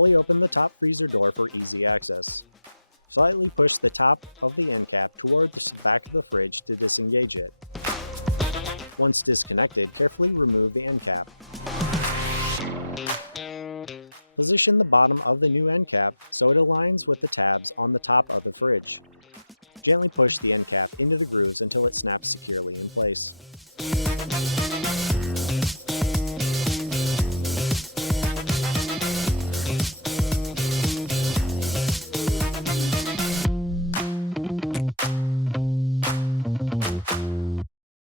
Fully open the top freezer door for easy access. Slightly push the top of the end cap toward the back of the fridge to disengage it. Once disconnected, carefully remove the end cap. Position the bottom of the new end cap so it aligns with the tabs on the top of the fridge. Gently push the end cap into the grooves until it snaps securely in place.